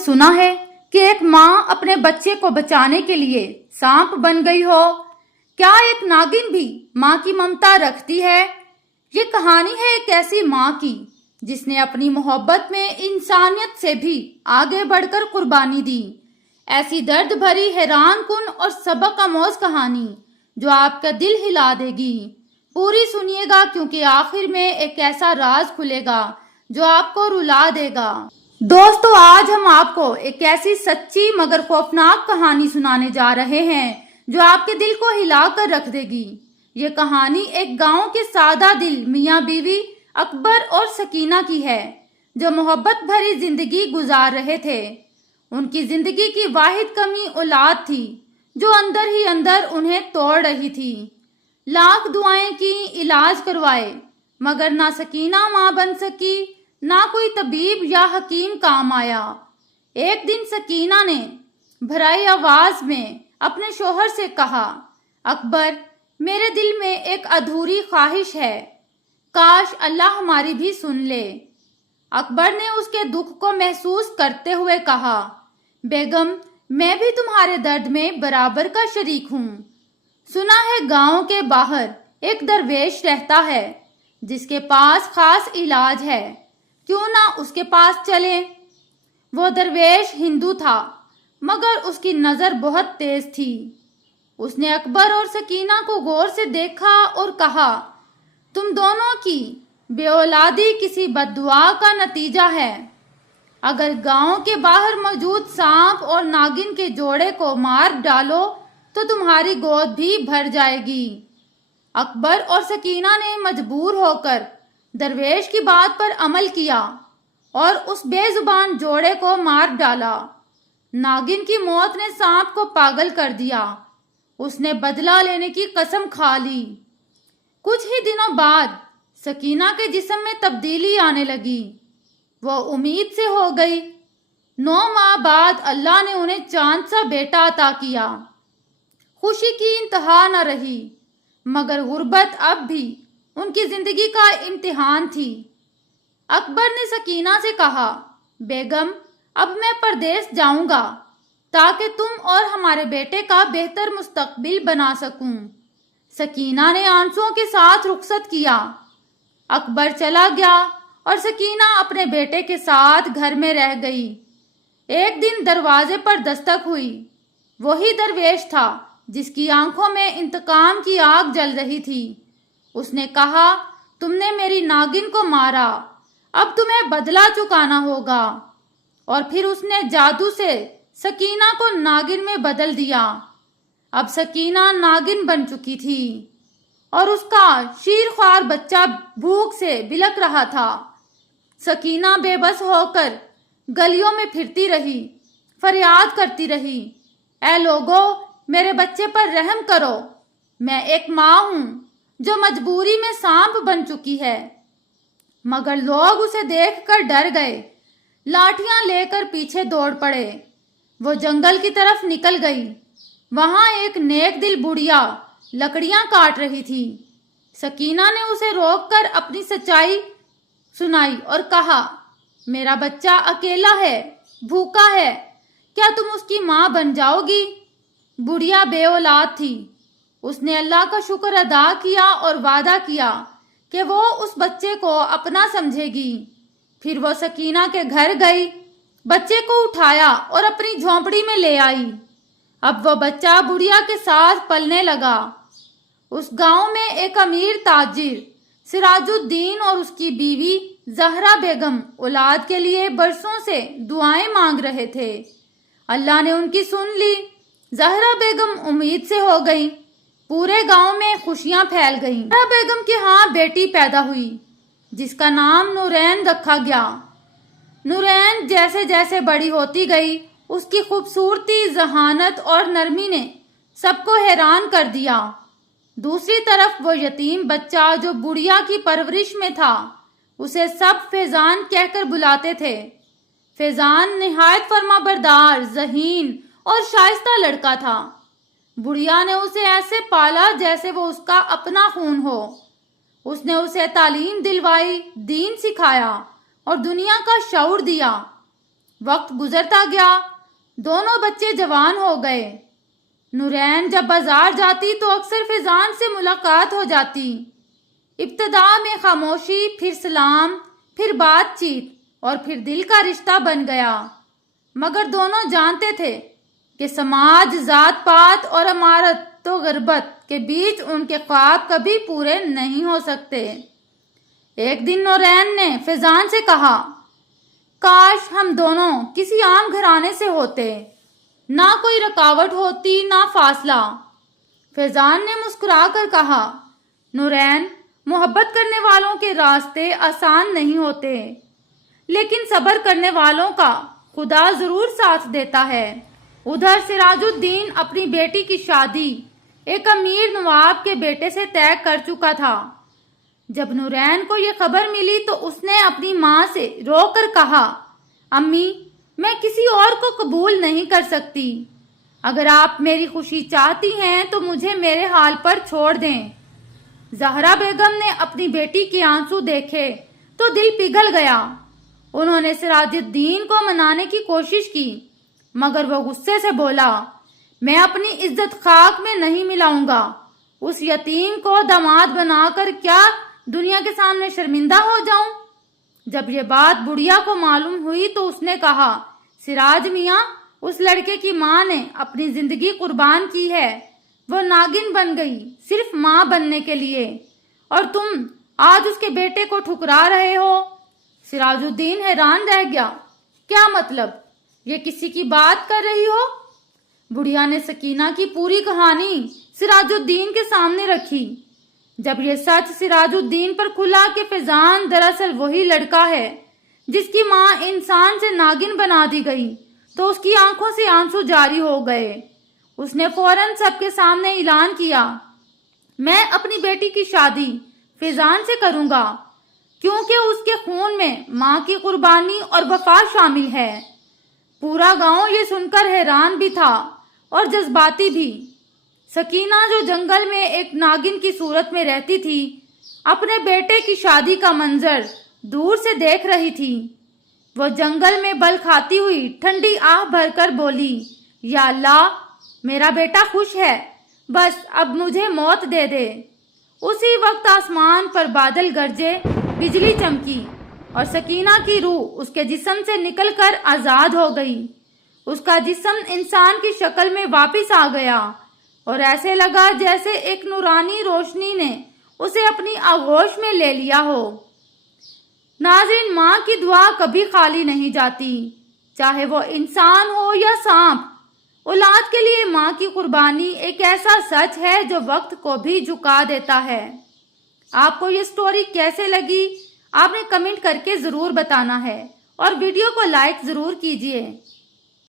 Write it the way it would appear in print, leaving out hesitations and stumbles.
سنا ہے کہ ایک ماں اپنے بچے کو بچانے کے لیے سانپ بن گئی ہو؟ کیا ایک ناگن بھی ماں کی ممتا رکھتی ہے؟ یہ کہانی ہے ایک ایسی ماں کی جس نے اپنی محبت میں انسانیت سے بھی آگے بڑھ کر قربانی دی۔ ایسی درد بھری، حیران کن اور سبق آموز کہانی جو آپ کا دل ہلا دے گی۔ پوری سنیے گا کیونکہ آخر میں ایک ایسا راز کھلے گا جو آپ کو رلا دے گا۔ دوستو، آج ہم آپ کو ایک ایسی سچی مگر خوفناک کہانی سنانے جا رہے ہیں جو آپ کے دل کو ہلا کر رکھ دے گی۔ یہ کہانی ایک گاؤں کے سادہ دل میاں بیوی اکبر اور سکینہ کی ہے جو محبت بھری زندگی گزار رہے تھے۔ ان کی زندگی کی واحد کمی اولاد تھی جو اندر ہی اندر انہیں توڑ رہی تھی۔ لاکھ دعائیں کی، علاج کروائے، مگر نہ سکینہ ماں بن سکی، نہ کوئی طبیب یا حکیم کام آیا۔ ایک دن سکینہ نے بھرائی آواز میں اپنے شوہر سے کہا، اکبر، میرے دل میں ایک ادھوری خواہش ہے، کاش اللہ ہماری بھی سن لے۔ اکبر نے اس کے دکھ کو محسوس کرتے ہوئے کہا، بیگم، میں بھی تمہارے درد میں برابر کا شریک ہوں۔ سنا ہے گاؤں کے باہر ایک درویش رہتا ہے جس کے پاس خاص علاج ہے، کیوں نہ اس کے پاس چلیں؟ وہ درویش ہندو تھا مگر اس کی نظر بہت تیز تھی۔ اس نے اکبر اور سکینہ کو غور سے دیکھا اور کہا، تم دونوں کی بے اولادی کسی بد دعا کا نتیجہ ہے۔ اگر گاؤں کے باہر موجود سانپ اور ناگن کے جوڑے کو مار ڈالو تو تمہاری گود بھی بھر جائے گی۔ اکبر اور سکینہ نے مجبور ہو کر درویش کی بات پر عمل کیا اور اس بے زبان جوڑے کو مار ڈالا۔ ناگن کی موت نے سانپ کو پاگل کر دیا۔ اس نے بدلہ لینے کی قسم کھا لی۔ کچھ ہی دنوں بعد سکینہ کے جسم میں تبدیلی آنے لگی۔ وہ امید سے ہو گئی۔ 9 ماہ بعد اللہ نے انہیں چاند سا بیٹا عطا کیا۔ خوشی کی انتہا نہ رہی، مگر غربت اب بھی ان کی زندگی کا امتحان تھی۔ اکبر نے سکینہ سے کہا، بیگم، اب میں پردیس جاؤں گا تاکہ تم اور ہمارے بیٹے کا بہتر مستقبل بنا سکوں۔ سکینہ نے آنسوؤں کے ساتھ رخصت کیا۔ اکبر چلا گیا اور سکینہ اپنے بیٹے کے ساتھ گھر میں رہ گئی۔ ایک دن دروازے پر دستک ہوئی۔ وہی درویش تھا جس کی آنکھوں میں انتقام کی آگ جل رہی تھی۔ اس نے کہا، تم نے میری ناگن کو مارا، اب تمہیں بدلہ چکانا ہوگا۔ اور پھر اس نے جادو سے سکینہ کو ناگن میں بدل دیا۔ اب سکینہ ناگن بن چکی تھی اور اس کا شیرخوار بچہ بھوک سے بلک رہا تھا۔ سکینہ بے بس ہو کر گلیوں میں پھرتی رہی، فریاد کرتی رہی، اے لوگو، میرے بچے پر رحم کرو، میں ایک ماں ہوں جو مجبوری میں سانپ بن چکی ہے۔ مگر لوگ اسے دیکھ کر ڈر گئے، لاٹھیاں لے کر پیچھے دوڑ پڑے۔ وہ جنگل کی طرف نکل گئی۔ وہاں ایک نیک دل بڑھیا لکڑیاں کاٹ رہی تھی۔ سکینہ نے اسے روک کر اپنی سچائی سنائی اور کہا، میرا بچہ اکیلا ہے، بھوکا ہے، کیا تم اس کی ماں بن جاؤ گی؟ بڑھیا بے اولاد تھی۔ اس نے اللہ کا شکر ادا کیا اور وعدہ کیا کہ وہ اس بچے کو اپنا سمجھے گی۔ پھر وہ سکینہ کے گھر گئی، بچے کو اٹھایا اور اپنی جھونپڑی میں لے آئی۔ اب وہ بچہ بڑھیا کے ساتھ پلنے لگا۔ اس گاؤں میں ایک امیر تاجر سراج الدین اور اس کی بیوی زہرا بیگم اولاد کے لیے برسوں سے دعائیں مانگ رہے تھے۔ اللہ نے ان کی سن لی۔ زہرا بیگم امید سے ہو گئی۔ پورے گاؤں میں خوشیاں پھیل گئیں۔ زہرا بیگم کے ہاں بیٹی پیدا ہوئی جس کا نام نورین رکھا گیا۔ نورین جیسے جیسے بڑی ہوتی گئی، اس کی خوبصورتی، ذہانت اور نرمی نے سب کو حیران کر دیا۔ دوسری طرف وہ یتیم بچہ جو بڑھیا کی پرورش میں تھا، اسے سب فیضان کہہ کر بلاتے تھے۔ فیضان نہایت فرما بردار، ذہین اور شائستہ لڑکا تھا۔ بڑھیا نے اسے ایسے پالا جیسے وہ اس کا اپنا خون ہو۔ اس نے اسے تعلیم دلوائی، دین سکھایا اور دنیا کا شعور دیا۔ وقت گزرتا گیا، دونوں بچے جوان ہو گئے۔ نورین جب بازار جاتی تو اکثر فیضان سے ملاقات ہو جاتی۔ ابتدا میں خاموشی، پھر سلام، پھر بات چیت اور پھر دل کا رشتہ بن گیا۔ مگر دونوں جانتے تھے کہ سماج، ذات پات اور عمارت و غربت کے بیچ ان کے خواب کبھی پورے نہیں ہو سکتے۔ ایک دن نورین نے فیضان سے کہا، کاش ہم دونوں کسی عام گھرانے سے ہوتے، نہ کوئی رکاوٹ ہوتی، نہ فاصلہ۔ فیضان نے مسکرا کر کہا، نورین، محبت کرنے والوں کے راستے آسان نہیں ہوتے، لیکن صبر کرنے والوں کا خدا ضرور ساتھ دیتا ہے۔ ادھر سراج الدین اپنی بیٹی کی شادی ایک امیر نواب کے بیٹے سے طے کر چکا تھا۔ جب نورین کو یہ خبر ملی تو اس نے اپنی ماں سے رو کر کہا، امی، میں کسی اور کو قبول نہیں کر سکتی۔ اگر آپ میری خوشی چاہتی ہیں تو مجھے میرے حال پر چھوڑ دیں۔ زہرا بیگم نے اپنی بیٹی کے آنسو دیکھے تو دل پگھل گیا۔ انہوں نے سراج الدین کو منانے کی کوشش کی، مگر وہ غصے سے بولا، میں اپنی عزت خاک میں نہیں ملاؤں گا۔ اس یتیم کو داماد بنا کر کیا دنیا کے سامنے شرمندہ ہو جاؤں؟ جب یہ بات بڑھیا کو معلوم ہوئی تو اس نے کہا، سراج میاں، اس لڑکے کی ماں نے اپنی زندگی قربان کی ہے، وہ ناگن بن گئی صرف ماں بننے کے لیے، اور تم آج اس کے بیٹے کو ٹھکرا رہے ہو۔ سراج الدین حیران رہ گیا، کیا مطلب؟ یہ کسی کی بات کر رہی ہو؟ بڑھیا نے سکینہ کی پوری کہانی سراج الدین کے سامنے رکھی۔ جب یہ سچ سراج الدین پر کھلا کہ فیضان دراصل وہی لڑکا ہے جس کی ماں انسان سے ناگن بنا دی گئی، تو اس کی آنکھوں سے آنسو جاری ہو گئے۔ اس نے فوراً سب کے سامنے اعلان کیا، میں اپنی بیٹی کی شادی فیضان سے کروں گا، کیونکہ اس کے خون میں ماں کی قربانی اور وفا شامل ہے۔ پورا گاؤں یہ سن کر حیران بھی تھا اور جذباتی بھی۔ سکینہ جو جنگل میں ایک ناگن کی صورت میں رہتی تھی، اپنے بیٹے کی شادی کا منظر دور سے دیکھ رہی تھی۔ وہ جنگل میں بل کھاتی ہوئی ٹھنڈی آہ بھر کر بولی، یا اللہ، میرا بیٹا خوش ہے، بس اب مجھے موت دے دے۔ اسی وقت آسمان پر بادل گرجے، بجلی چمکی اور سکینہ کی روح اس کے جسم سے نکل کر آزاد ہو گئی۔ اس کا جسم انسان کی شکل میں واپس آ گیا اور ایسے لگا جیسے ایک نورانی روشنی نے اسے اپنی آغوش میں لے لیا ہو۔ ناظرین، ماں کی دعا کبھی خالی نہیں جاتی، چاہے وہ انسان ہو یا سانپ۔ اولاد کے لیے ماں کی قربانی ایک ایسا سچ ہے جو وقت کو بھی جھکا دیتا ہے۔ آپ کو یہ سٹوری کیسے لگی؟ آپ نے کمنٹ کر کے ضرور بتانا ہے، اور ویڈیو کو لائک ضرور کیجیے۔